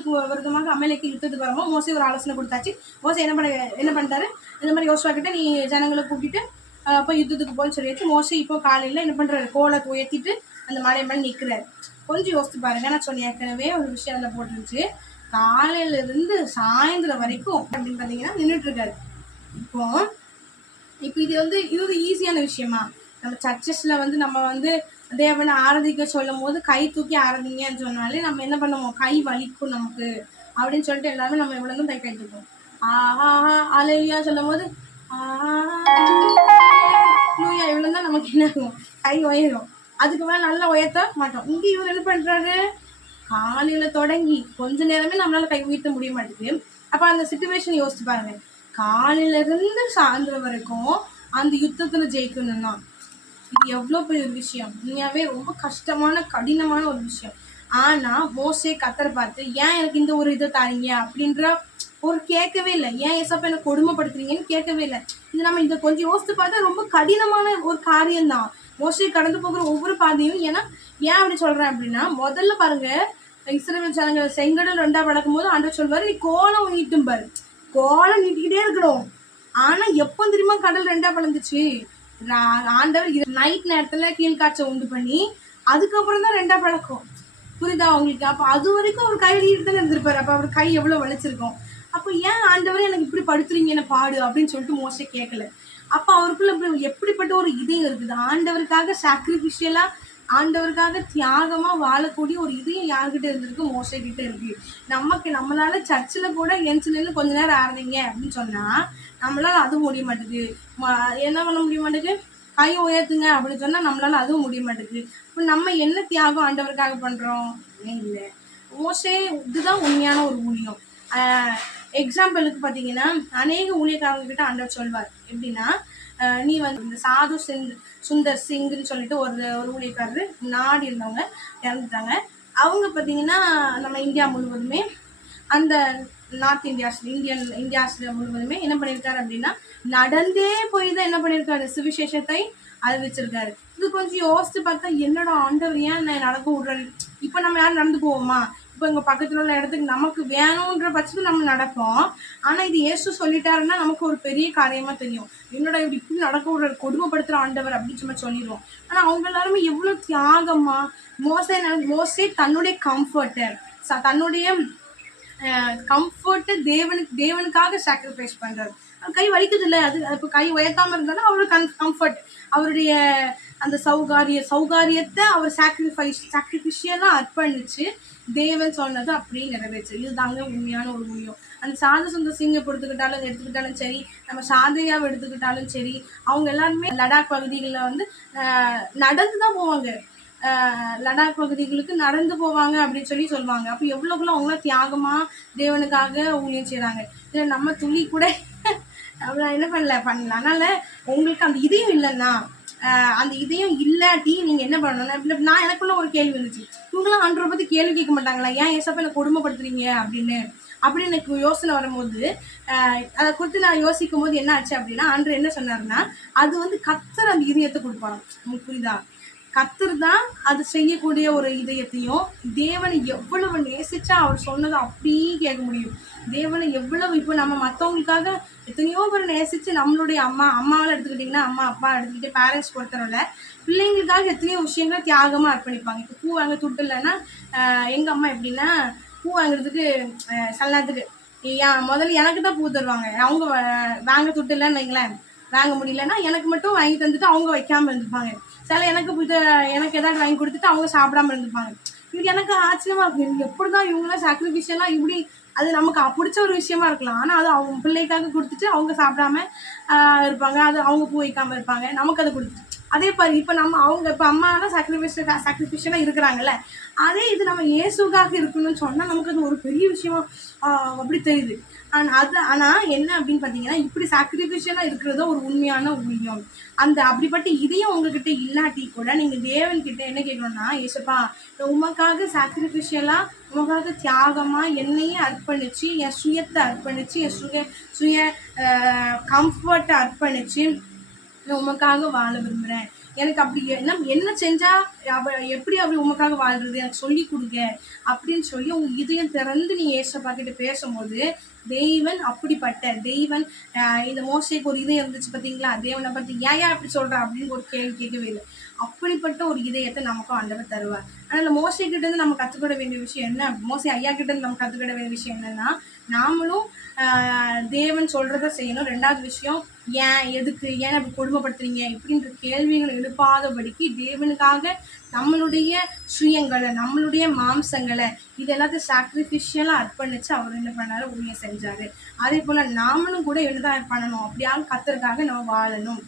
இஸ்ரவேலுக்கு விருதமாக அமலேக்கு யுத்தத்துக்கு வரும்போது மோசே ஒரு ஆலோசனை கொடுத்தாச்சு. மோசே என்ன பண்ணிட்டாரு, இந்த மாதிரி யோசுவா கிட்ட நீ ஜனங்களை கூட்டிட்டு போய் யுத்தத்துக்கு போன்னு சொல்லியாச்சு. மோசே இப்போ காலையில் என்ன பண்ணுறாரு, கோலை உயர்த்திட்டு அந்த மலை மேலே நிற்கிறாரு. கொஞ்சம் யோசித்து பாருங்க. நான் சொன்ன ஏற்கனவே ஒரு விஷயம் அதில் போட்டுருச்சு. காலையிலேருந்து சாயந்தரம் வரைக்கும் அப்படின்னு பார்த்தீங்கன்னா நின்றுட்டுருக்காரு. இப்போ இது ஈஸியான விஷயமா? நம்ம சர்ச்சஸில் நம்ம தேவனை ஆராதிக்க சொல்லும் போது கை தூக்கி ஆராதிங்கன்னு சொன்னாலே நம்ம என்ன பண்ணுவோம், கை வலிக்கும் நமக்கு அப்படின்னு சொல்லிட்டு எல்லாருமே நம்ம எவ்வளோ கை தூக்குவோம். ஆஹா அலையா சொல்லும் போது இவ்வளோ தான் நமக்கு என்ன ஆகும், கை உயரும். அதுக்கு மேலே நல்லா உயர்த்த மாட்டோம். இங்கே இவர் என்ன பண்ணுறாரு, காலையில் தொடங்கி கொஞ்ச நேரமே நம்மளால கை உயர்த்த முடிய மாட்டேங்குது. அப்போ அந்த சிச்சுவேஷன் யோசிச்சு பாருங்க. காலையிலேருந்து சாயந்தரம் வரைக்கும் அந்த யுத்தத்தில் ஜெயிக்கணும்னா இது எவ்வளோ பெரிய ஒரு விஷயம். உண்மையாகவே ரொம்ப கஷ்டமான கடினமான ஒரு விஷயம். ஆனால் மோசே கத்தரை பார்த்து ஏன் எனக்கு இந்த ஒரு இதை தாரீங்க அப்படின்ற ஒரு கேட்கவே இல்லை. ஏன் ஏசப்பா எனக்கு கொடுமைப்படுத்துறீங்கன்னு கேட்கவே இல்லை. இது நம்ம இதை கொஞ்சம் யோசித்து பார்த்தா ரொம்ப கடினமான ஒரு காரியம்தான் மோசே கடந்து போகிற ஒவ்வொரு பாதையும். ஏன் அப்படி சொல்கிறேன் அப்படின்னா, முதல்ல பாருங்க, இஸ்ரவேல் ஜனங்கள் செங்கடல் 2ஆ வளர்க்கும் போது ஆண்டவர் சொல்வார், நீ கோலம் நீட்டும்பாரு. கோலம் நீட்டிக்கிட்டே இருக்கணும். ஆனால் எப்போ தெரியுமா கடல் 2ஆ வளர்ந்துச்சு? ஆண்டவர் நைட் நேரத்தில் கீழ்காய்ச்ச உண்டு பண்ணி அதுக்கப்புறம் தான் 2ஆ வளர்க்கும். புரியுதா உங்களுக்கு? அப்போ அது வரைக்கும் அவர் கையில் ஈடுதான் இருந்திருப்பாரு. அப்போ அவர் கை எவ்வளோ வலிச்சிருக்கும். அப்போ ஏன் ஆண்டவரே எனக்கு இப்படி படுத்துறீங்க என்ன பாடு அப்படின்னு சொல்லிட்டு மோசே கேட்கல. அப்போ அவருக்குள்ள இப்படி எப்படிப்பட்ட ஒரு இதயம் இருக்குது. ஆண்டவருக்காக சாக்ரிஃபிஷியலாக, ஆண்டவருக்காக தியாகமாக வாழக்கூடிய ஒரு இதயம் யார்கிட்ட இருந்திருக்கு? மோசே கிட்ட இருக்கு. நம்மளால சர்ச்சில் கூட என்சிலேருந்து கொஞ்ச நேரம் ஆடுறீங்க அப்படின்னு சொன்னால் நம்மளால அதுவும் முடிய மாட்டேங்குது. என்ன பண்ண முடிய மாட்டேங்குது? கை உயர்த்துங்க அப்படின்னு சொன்னால் நம்மளால அதுவும் முடிய மாட்டேங்குது. இப்போ நம்ம என்ன தியாகம் ஆண்டவருக்காக பண்ணுறோம்? இல்லை. மோசே இதுதான் உண்மையான ஒரு ஊழியம். எக்ஸாம்பிளுக்கு பார்த்தீங்கன்னா, அநேக ஊழியக்காரங்கக்கிட்ட ஆண்டவர் சொல்வார் எப்படின்னா, நீ இந்த சாது சுந்தர் சிங்னு சொல்லிட்டு ஒரு ஊழியக்காரர் முன்னாடி இருந்தவங்க இறந்துட்டாங்க. அவங்க பார்த்தீங்கன்னா நம்ம இந்தியா முழுவதுமே, அந்த நார்த் இந்தியாஸில் முழுவதுமே என்ன பண்ணியிருக்காரு அப்படின்னா, நடந்தே போய் தான் என்ன பண்ணியிருக்காரு, சுவிசேஷத்தை அறிவிச்சிருக்காரு. இது கொஞ்சம் யோசித்து பார்த்தா, என்னோட ஆண்டவர் ஏன் என்ன நடக்க விடுறாரு? இப்போ நம்ம யாரும் நடந்து போவோமா? இப்போ எங்கள் பக்கத்தில் உள்ள இடத்துக்கு நமக்கு வேணுன்ற பட்சத்தில் நம்ம நடப்போம். ஆனால் இது இயேசு சொல்லிட்டாருன்னா நமக்கு ஒரு பெரிய காரியமாக தெரியும். என்னோட இப்படி நடக்க விடுற கொடுமைப்படுத்துகிற ஆண்டவர் அப்படின்னு சொல்லி சொல்லிடுவோம். ஆனால் அவங்க எல்லாருமே எவ்வளோ தியாகமா, மோசே தன்னுடைய தன்னுடைய கம்ஃபர்ட்டை தேவனுக்காக சாக்ரிஃபைஸ் பண்ணுறாரு. கை வலிக்குது இல்லை, அது இப்போ கை உயர்த்தாமல் இருந்தாலும் அவருக்கு கம்ஃபர்ட், அவருடைய அந்த சௌகாரியத்தை அவர் சாக்ரிஃபிஷியலாக அர்ப்பணிச்சு தேவன் சொன்னது அப்படியே நிறைவேற்று. இதுதாங்க உண்மையான ஒரு ஊழியம். அந்த சாது சுந்தர் சிங்கை எடுத்துக்கிட்டாலும் சரி, நம்ம சாதையாவை எடுத்துக்கிட்டாலும் சரி, அவங்க எல்லாருமே லடாக் பகுதிகளில் நடந்து தான் போவாங்க. லடாக் பகுதிகளுக்கு நடந்து போவாங்க அப்படின்னு சொல்லுவாங்க. அப்போ எவ்வளோக்குள்ள அவங்களாம் தியாகமாக தேவனுக்காக ஊழியம் செய்கிறாங்க. இதில் நம்ம துளி கூட அவ்வளோ என்ன பண்ணலாம். அதனால் உங்களுக்கு அந்த இதயம் இல்லைன்னா, அந்த இதயம் இல்லாட்டி நீங்கள் என்ன பண்ணணும்? நான் எனக்குள்ள ஒரு கேள்வி இருந்துச்சு, இவங்களாம் ஆண்டவரை பற்றி கேள்வி கேட்க மாட்டாங்களா? ஏன் ஏசப்பா என்னை கொடுமைப்படுத்துறீங்க அப்படின்னு எனக்கு யோசனை வரும்போது, அதை குறித்து நான் யோசிக்கும் போது என்ன ஆச்சு அப்படின்னா, ஆண்டவர் என்ன சொன்னார்னா, அது கர்த்தர் அந்த இதயத்தை கொடுப்பாங்க. உங்களுக்கு புரியுதா? கர்த்தர் தான் அது செய்யக்கூடிய ஒரு இதயத்தையும், தேவனை எவ்வளவு நேசிச்சா அவர் சொன்னதை அப்படியே கேட்க முடியும். தேவனை எவ்வளவு இப்போ நம்ம மற்றவங்களுக்காக எத்தனையோ பேர் நேசித்து, நம்மளுடைய அம்மாவெல்லாம் எடுத்துக்கிட்டிங்கன்னா, அம்மா அப்பா எடுத்துக்கிட்டு பேரண்ட்ஸ் பொறுத்தவரை பிள்ளைங்களுக்காக எத்தனையோ விஷயங்கள் தியாகமாக அர்ப்பணிப்பாங்க. இப்போ பூ வாங்க துட்டு இல்லைன்னா, எங்கள் அம்மா எப்படின்னா, பூ வாங்குறதுக்கு சில நேரத்துக்கு முதல்ல எனக்கு தான் பூ தருவாங்க. அவங்க வாங்க துட்டு இல்லைன்னு வைங்களேன், வாங்க முடியலன்னா எனக்கு மட்டும் வாங்கி தந்துட்டு அவங்க வைக்காமல் இருந்துப்பாங்க. சில எனக்கு ஏதாவது வாங்கி கொடுத்துட்டு அவங்க சாப்பிடாம இருந்துப்பாங்க. இது எனக்கு ஆச்சரியமா இருக்கும். எப்படி தான் இவங்களாம் சாக்ரிஃபிஷியலாக இப்படி, அது நமக்கு பிடிச்ச ஒரு விஷயமா இருக்கலாம். ஆனால் அது அவங்க பிள்ளைக்காக கொடுத்துட்டு அவங்க சாப்பிடாம இருப்பாங்க. அது அவங்க பூ வைக்காமல் இருப்பாங்க. நமக்கு அதை கொடுத்துட்டு அதே பாரு இப்போ இப்போ அம்மாலாம் சாக்ரிஃபிஷியலாக இருக்கிறாங்கல்ல, அதே இது நம்ம இயேசுக்காக இருக்கணும்னு சொன்னால் நமக்கு அது ஒரு பெரிய விஷயமா அப்படி தெரியுது. ஆனால் என்ன அப்படின்னு பார்த்தீங்கன்னா, இப்படி சாக்ரிஃபிஷியலாக இருக்கிறதோ ஒரு உண்மையான ஊழியம். அப்படிப்பட்ட இதையும் உங்ககிட்ட இல்லாட்டி கூட நீங்கள் தேவன்கிட்ட என்ன கேட்கணும்னா, ஏசப்பா உமக்காக சாக்ரிஃபிஷியலாக, உமக்காக தியாகமாக என்னையே அர்ப்பணித்து, என் சுயத்தை அர்ப்பணித்து, என் சுய கம்ஃபர்ட்டை அர்ப்பணித்து உமக்காக வாழ விரும்புகிறேன். எனக்கு அப்படி என்ன செஞ்சா எப்படி அப்படி உமக்காக வாழ்றது எனக்கு சொல்லி கொடுங்க அப்படின்னு சொல்லி உங்க இதயம் திறந்து நீ ஏசப்பா கிட்ட பேசும்போது தெய்வன் அப்படிப்பட்ட தெய்வன் இந்த மோசைக்கு ஒரு இதயம் இருந்துச்சு பார்த்தீங்களா, தேவனை பத்தி ஏன் அப்படி சொல்ற அப்படின்னு ஒரு கேள்வி கேட்கவே இல்லை. அப்படிப்பட்ட ஒரு இதயத்தை நமக்கும் ஆண்டவர் தருவார். அதனால மோசை கிட்ட இருந்து நம்ம கத்துக்கிட வேண்டிய விஷயம் என்ன, மோசை ஐயா கிட்ட இருந்து நம்ம கத்துக்கிட வேண்டிய விஷயம் என்னன்னா, நாமளும் தேவன் சொல்றத செய்யணும். ரெண்டாவது விஷயம், ஏன் எதுக்கு ஏன் அப்படி கொடுமைப்படுத்துறீங்க இப்படின்ற கேள்விகள் எழுப்பாதபடிக்கு தேவனுக்காக நம்மளுடைய சுயங்களை நம்மளுடைய மாம்சங்களை இது எல்லாத்தையும் சாக்ரிஃபிஷியலா அர்ப்பணிச்சு அவர் என்ன பண்ணாரு, ஊழியம் செஞ்சாரு. அதே போல நாமளும் கூட என்னதான் பண்ணணும், அப்படியாவது கத்தருக்காக நம்ம வாழணும்.